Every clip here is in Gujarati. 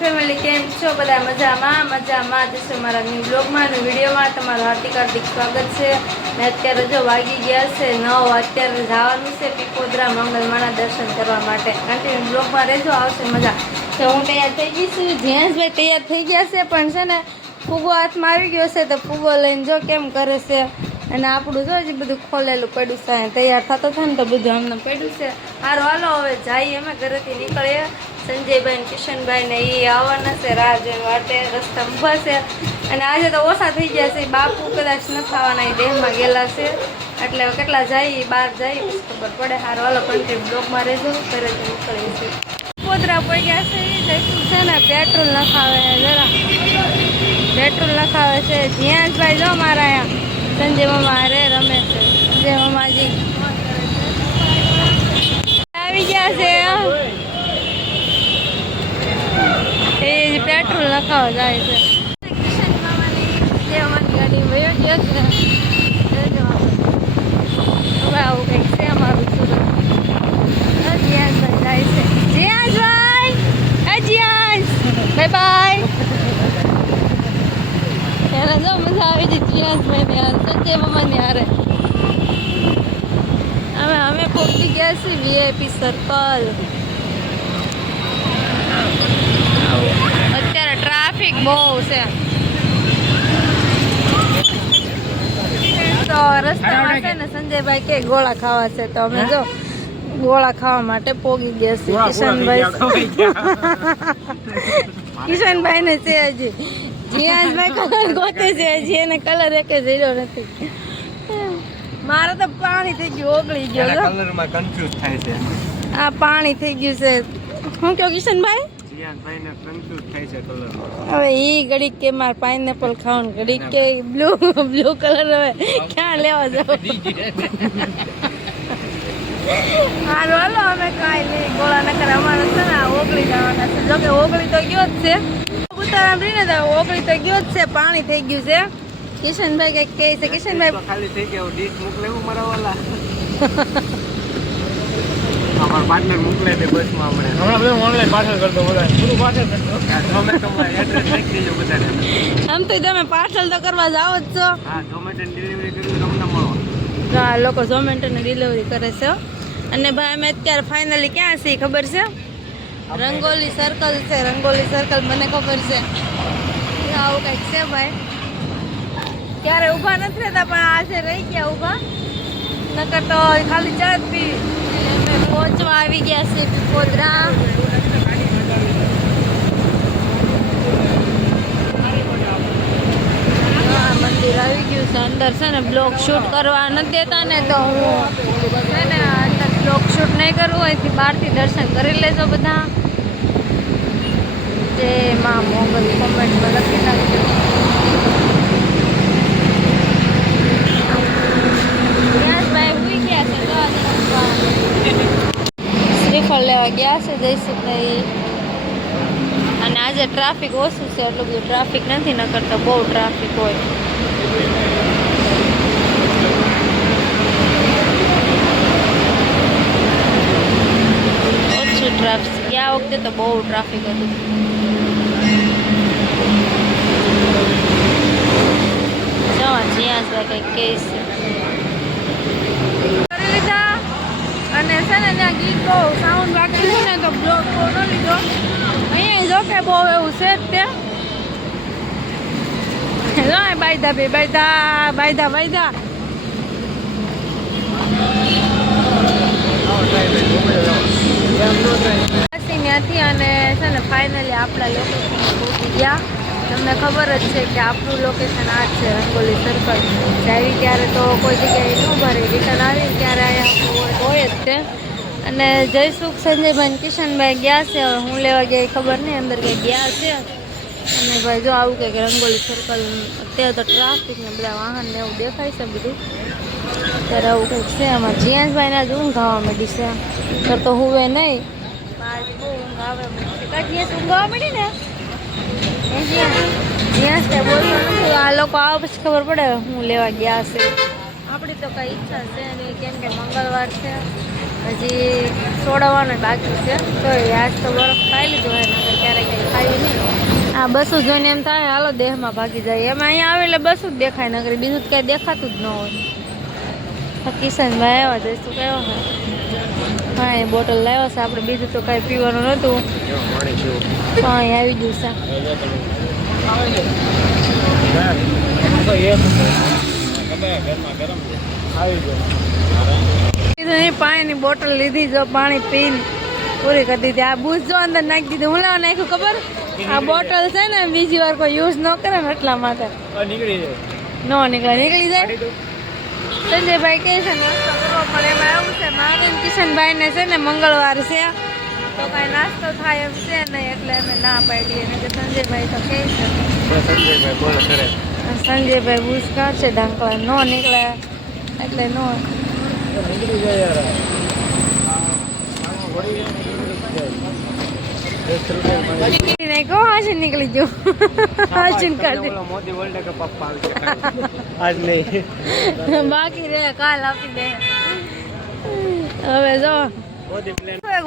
ફેમિલી કેમ છો? બધા મજામાં જશો મારા ન્યૂ બ્લોગમાં અને વિડીયોમાં તમારું હાર્દિક સ્વાગત છે. ને અત્યારે જો વાગી ગયા છે 9. અત્યારે જવાનું છે પીપોદરા મંગલમાના દર્શન કરવા માટે. કન્ટિન્યુ બ્લોગમાં રહેજો, આવશે મજા. તો હું તૈયાર થઈ ગઈ છું, જેન્ટ્સભાઈ તૈયાર થઈ ગયા છે, પણ છે ને ફૂગો હાથમાં આવી ગયો છે તો ફૂગો લઈને જો કેમ કરે છે. અને આપણું જો હજી બધું ખોલેલું પડ્યું છે, તૈયાર થતો થાય ને તો બધું અમને પડ્યું છે. સારું હાલો હવે જઈએ, અમે ઘરેથી નીકળીએ. સંજયભાઈ ને કિશનભાઈ ને એ આવવાના છે, રાહ જોઈને વાટે રસ્તા ઊભા છે. અને આજે તો ઓછા થઈ ગયા છે, બાપુ કદાચ ન થવાના, એ દેહમાં ગયેલા છે. એટલે કેટલા જાય બહાર જાય પછી ખબર પડે. સારું હાલો કન્ટિન્યુ બ્લોગમાં રહેજો, ઘરેથી નીકળીએ છીએ. પોદરા પડ્યા છે એ છે ને પેટ્રોલ નખાવે, જરા પેટ્રોલ નખાવે છે. જ્યાંભાઈ જો મારા અહીંયા સંજય મામા હારે રમે છે. સંજય મામાજી આવી ગયા છે, એ પેટ્રોલ નખાવા જાય છે. કિશન મામાની દેવાની ગાડી વયો ગયો છે. હવે આવું કંઈક છે અમારું સુરત. જ્યાંભાઈ જાય છે. જ્યાંભાઈ બાય બાય. એને જો મજા આવી હતી જ્યાંભાઈ ને સંજય મામાની હારે. અમે પહોંચી ગયા છીએ વીઆઈપી સર્કલ. અત્યારે ટ્રાફિક બહુ છે તો રસ્તામાં છે ને સંજયભાઈ કે ગોળા ખાવા છે, તો અમે જો ગોળા ખાવા માટે પોગી ગયા છે. કિશનભાઈ ને છે હજી, જીયાસભાઈ કલર ગોતે છે હજી, એને કલર એક જડ્યો નથી. મારે તો પાણી થઈ ગયું, ઓગળી ગયો કલરમાં કન્ફ્યુઝ થાય છે. આ પાણી થઈ ગયું છે. શું કહો કિશનભાઈ? હવે ઈ ઘડીક કે મારે પાઇનેપલ ખાવાનું, ઘડીક કે બ્લુ કલર. હવે ક્યાં લેવા જાવ? હાલો હાલો અમે કાંઈ નહીં, ગોળા ન કરે. અમારે છે ને ઓગળી જવાના છે. જોકે ઓગળી તો ગયો જ છે, ઉતારા રહીને તો ઓગળી તો ગયો જ છે, પાણી થઈ ગયું છે. કિશનભાઈ કઈક કહે છે. કિશનભાઈ ખાલી થઈ ગયા, ડીશ મોકલે એવું મારા વાલા. અમાર પાર્ટનર મોકલે છે બસમાં હમણાં. હમણાં બધું ઓનલાઈન પાર્સલ કરતો, બધા પૂરું પાર્સલ કરતો. ઝોમેટોમાં એડ્રેસ લખી દેજો બધાને. આમ તો તમે પાર્સલ તો કરવા જાઓ જ છો. હા, ઝોમેટોની ડિલિવરી કરી તમને મળો. હા, લોકો ઝોમેટોની ડિલિવરી કરે છે. અને ભાઈ અમે અત્યારે ફાઇનલી ક્યાં છીએ ખબર છે? રંગોલી સર્કલ છે. રંગોલી સર્કલ મને ખબર છે. આવું કંઈક છે ભાઈ. ક્યારે ઊભા નથી રહેતા, પણ આજે રહી ગયા ઊભા, નકર તો ખાલી ચા જ પી. અમે પહોંચવા આવી ગયા છે પીપોદરા. હા, મંદિર આવી ગયું છે. અંદર છે ને બ્લોગ શૂટ કરવા નથી દેતા ને, તો હું છે ને અંદર બ્લોગ શૂટ નહીં કરવું હોય, એથી બહારથી દર્શન કરી લેજો બધા. જે માં મોગલ કોમેન્ટમાં લખી નાખજો. શ્રીફળ લેવા ગયા છે જયસુખભાઈ. અને આજે ટ્રાફિક ઓછું છે, એટલું બધું ટ્રાફિક નથી, ન કરતો બહુ ટ્રાફિક હોય. ઓછું ટ્રાફિક, ગયા વખતે તો બહુ ટ્રાફિક હતું. જ્યાંભાઈ કંઈક કહે છે. અને છે ને ત્યાં ગીત બહુ સાઉન્ડ વાગતું છે ને, તો બ્લોક બહુ ન લીધો. અહીંયા જો કે બહુ એવું છે જ તે. બાયદા બે બાયદા બાયદા બાયદા. ત્યાંથી અને છે ને ફાઇનલી આપણા લોકેશન પહોંચી ગયા. તમને ખબર જ છે કે આપણું લોકેશન આ જ છે, રંગોલી સર્કલ. આવી ત્યારે તો કોઈ જગ્યાએ ન ભરે, રિટર્ન આવી ત્યારે અહીંયા હોય જ છે. અને જયસુખ સંજયભાઈ કિશનભાઈ ગયા છે. હવે હું લેવા ગયા ખબર નહીં, અંદર કંઈ ગયા છે. અને ભાઈ જો આવું કંઈક રંગોલી સર્કલ. અત્યારે તો ટ્રાફિક ને બધા વાહન ને એવું દેખાય છે બધું. અત્યારે આવું કંઈક છે. આમાં જીયાસભાઈને જ ઊંઘ આવવા માંડી છે, તો હુવે નહીં. બહુ ઊંઘ આવે કાંઈ ઊંઘ આવવા માંડી ને. આ લોકો આવા પછી ખબર પડે હું લેવા ગયા છે. આપણી તો કઈ ઈચ્છા છે નહીં, કેમ કે મંગળવાર છે, હજી સોડવાનું બાકી છે. તો આજ તો બરફ ખાઈ લીધું હોય, નકર ક્યારેક કંઈ ખાઈ નહીં. આ બસો જોઈને એમ થાય હાલો દેહમાં ભાગી જાય. એમાં અહીંયા આવે એટલે બસો જ દેખાય, નકરી બીજું તો કઈ દેખાતું જ ન હોય. કિશનભાઈ આવ્યા છે, શું કહેવા હા એ બોટલ લાવ્યા છે આપણે, બીજું તો કાંઈ પીવાનું નહોતું. પાણી આવી ગયું છે. પાણીની બોટલ લીધી, જો પાણી પીને પૂરી કરી દીધી. આ બૂઝ જો અંદર નાખી દીધું. હું લેવા નાખ્યું ખબર? આ બોટલ છે ને બીજી વાર કોઈ યુઝ ન કરે ને એટલા માટે નીકળી જાય. સંજયભાઈ કહે છે નાસ્તો કરવો પડે, એમાં એવું છે મારે કિશનભાઈ ને છે ને મંગળવાર છે તો કાંઈ નાસ્તો થાય એમ છે નહીં, એટલે અમે ના પાડીએ ને કે સંજયભાઈ તો કહે છે. સંજયભાઈ બૂઝ કાઢશે ઢાંકવા ન નીકળે એટલે નો નીકળી ગયું. બાકી રે કાલ આપી દે. હવે જો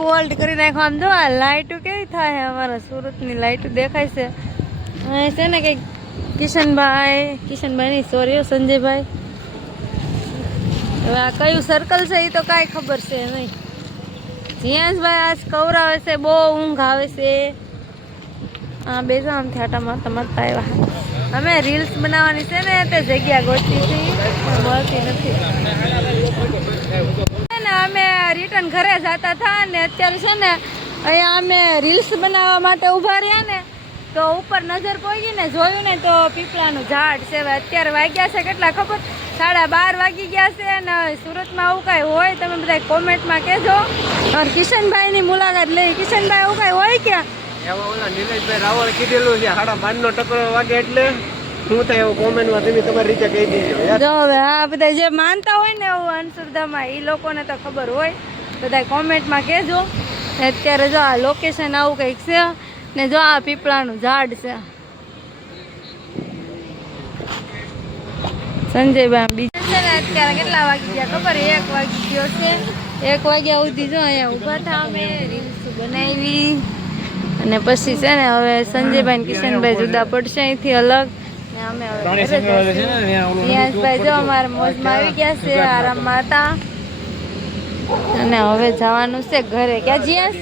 વોલ્ટ કરી નાખો. આમ જો આ લાઈટો કેવી થાય, અમારા સુરતની લાઈટો દેખાય છે. છે ને કઈક કિશનભાઈ નહીં સોરી સંજયભાઈ. હવે આ કયું સર્કલ છે એ તો કાંઈ ખબર છે નહીં. જીયાસભાઈ આજ કવરાવે છે, બહુ ઊંઘ આવે છે. હા બે જો આમથી આટા મારતા મારતા આવ્યા. અમે રીલ્સ બનાવવાની છે ને તે જગ્યા ગોતી હતી પણ મળતી નથી. અમે રિટર્ન ઘરે જતા હતા ને અત્યારે છે ને અહીંયા અમે રીલ્સ બનાવવા માટે ઊભા રહ્યા ને તો ઉપર નજર પડી ને જોયું ને તો પીપળાનું ઝાડ છે. અત્યારે વાગ્યા છે કેટલા ખબર? 12:30 વાગી ગયા છે. ને સુરતમાં આવું કાંઈ હોય તમે બધા કોમેન્ટમાં કહેજો. કિશનભાઈની મુલાકાત લઈ. કિશનભાઈ આવું કાંઈ હોય ક્યાં? ઓલા નિલેશભાઈ રાવળ કીધેલું છે 12:30 ટકરો વાગે એટલે શું થાય એવું કોમેન્ટમાં તમે તમારી રીતે કહી દેજો. જો હવે આ બધા જે માનતા હોય ને એવું અંધશ્રદ્ધામાં એ લોકોને તો ખબર હોય, બધા કોમેન્ટમાં કહેજો. અત્યારે જો આ લોકેશન આવું કંઈક છે ને જો આ પીપળાનું ઝાડ છે. સંજયભાઈ બીજા છે ને અત્યારે કેટલા વાગી ગયા ખબર? 1 વાગી ગયો છે. 1 વાગ્યા સુધી જો અહીંયા ઊભા થા અમે રીલ્સ બનાવી અને પછી છે ને હવે સંજયભાઈ કિશનભાઈ જુદા પડશે અહીંથી અલગ ને અમે જીયાસભાઈ જો અમારા મોજમાં આવી ગયા છે, આરામમાં હતા અને હવે જવાનું છે ઘરે. ક્યાં જીયાસ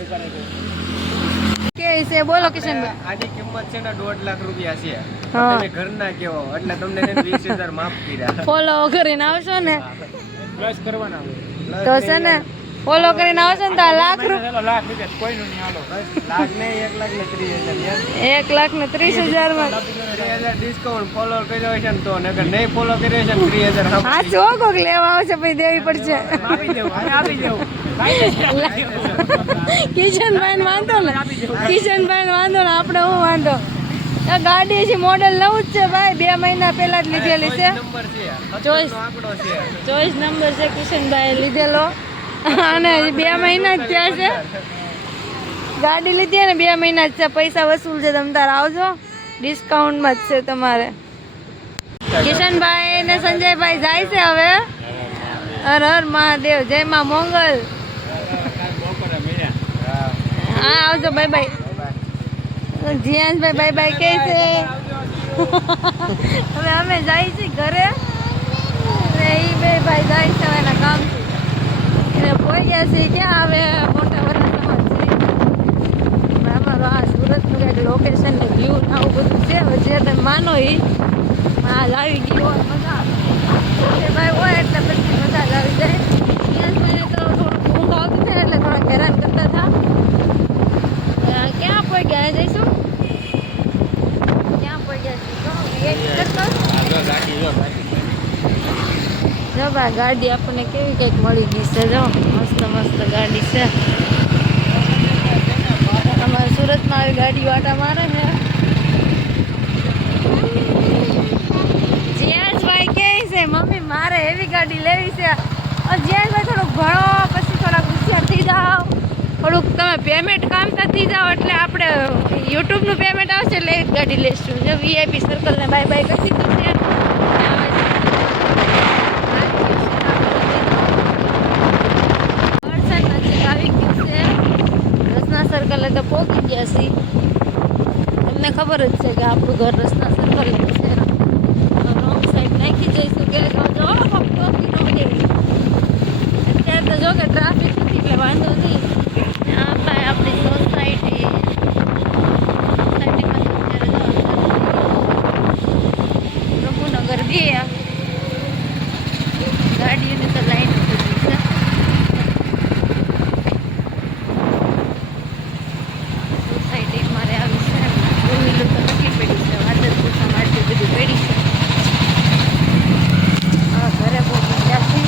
કે છે બોલો કિશનભાઈ? આની કિંમત છે ને 1.5 લાખ રૂપિયા છે. તમે ઘરના કેવો એટલે તમને 20,000 માફ કર્યા. ફોલો કરીને આવશો ને પ્લસ કરવાના તો છે ને ફોલો કરીને આવશો ને તો લાખ રૂપિયા કોઈનું નહીં હાલો. લાખ નહીં 1,30,000 માં 3,000 ડિસ્કાઉન્ટ ફોલો કર્યો છે ને તો નકર નહીં ફોલો કર્યો છે ને 3,000 હા ચોકોક લેવા આવશે પછી દેવી પડશે. આપી દેવું કિશનભાઈ વાંધો ને આપણે હું વાંધો. આ ગાડી છે મોડેલ નવું જ છે ભાઈ, 2 મહિના પહેલા જ લીધેલી છે. 24 નંબર છે કિશનભાઈ લીધેલો અને 2 મહિના જ થયા છે. ગાડી લીધી ને 2 મહિના જ છે. પૈસા વસૂલ છે, તમે તાર આવજો, ડિસ્કાઉન્ટમાં જ છે તમારે. કિશનભાઈ ને સંજયભાઈ જાય છે હવે. હર હર મહાદેવ, જય માં મોંગલ. હા આવજો, બાય બાય. જીયાસભાઈ બાય બાય કહે છે. હવે અમે જાય છીએ ઘરે ને એ બે ભાઈ જાય છે એના કામથી. એને પોઈ ગયા છે ક્યાં હવે મોટા વરાછામાં છે. અમારું આ સુરતનું કંઈક લોકેશન ને વ્યૂ ને આવું બધું છે. હવે જે તમે માનો એ હાલ આવી ગઈ હોય મજા ભાઈ હોય એટલે પછી મજા જ આવી જાય. જીયાસભાઈને તો થોડુંક ઊંઘ આવતી થાય એટલે થોડાક હેરાન કરતા હતા. ક્યાં પોઈ ગયા જઈશું? ક્યાં પોઈ ગયા જો ભાઈ ગાડી આપણને કેવી કંઈક મળી ગઈ છે. જો મસ્ત મસ્ત ગાડી છે. અમારા સુરતમાં આવી ગાડી વાટા મારે છે. જીયાસભાઈ કહે છે મમ્મી મારે એવી ગાડી લેવી છે. જીયાસભાઈ થોડુંક ભણો પછી થોડાક હોશિયાર થઈ જાઓ, થોડુંક તમે પેમેન્ટ કામતા થઈ જાઓ એટલે આપણે યુટ્યુબનું પેમેન્ટ આવશે એટલે એક ગાડી લઈશું. જો VIP સર્કલને બાય બાય કરી દીધું છે. સર્કલે તો પહોંચી ગયા છીએ. તમને બધાને ખબર જ છે કે આપણું ઘર રસ્તા સર્કલ છે, રોંગ સાઈડ નાખી જઈશું કે જો ટોકી નો દેવી. અત્યારે તો જો કે ટ્રાફિક નથી એટલે વાંધો નહીં. આપણે આપણી સોસાયટીમાં પ્રભુનગર ગયા, ગાડીઓની તો લાઈન ઉભી છે. સોસાયટી મારે આવી છે, ટુ વ્હીલર તો નથી પડી છે, વાદળ પૂછા માટે બધી પડી છે. ઘરે પહોંચી ગયા છે.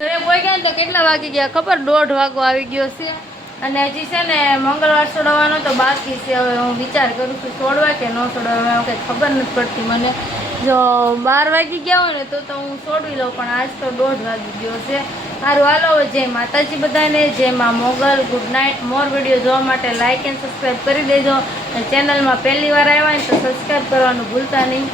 ઘરે પહોંચી ગયા ને તો કેટલા વાગી ગયા ખબર? 1:30 વાગો આવી ગયો છે. અને હજી છે ને મંગળવાર છોડવાનો તો બાકી છે. હવે હું વિચાર કરું છું છોડવા કે ન છોડવા, હવે કંઈ ખબર નથી પડતી મને. જો 12 વાગી ગયા હોય ને તો હું છોડવી લઉં, પણ આજ તો 1:30 વાગી ગયો છે. સારું હાલો, જય માતાજી બધાને, જય માં Mogal, good night. More video જોવા માટે લાઇક એન્ડ સબસ્ક્રાઈબ કરી દેજો. અને ચેનલમાં પહેલી વાર આવ્યા હોય તો સબસ્ક્રાઈબ કરવાનું ભૂલતા નહીં.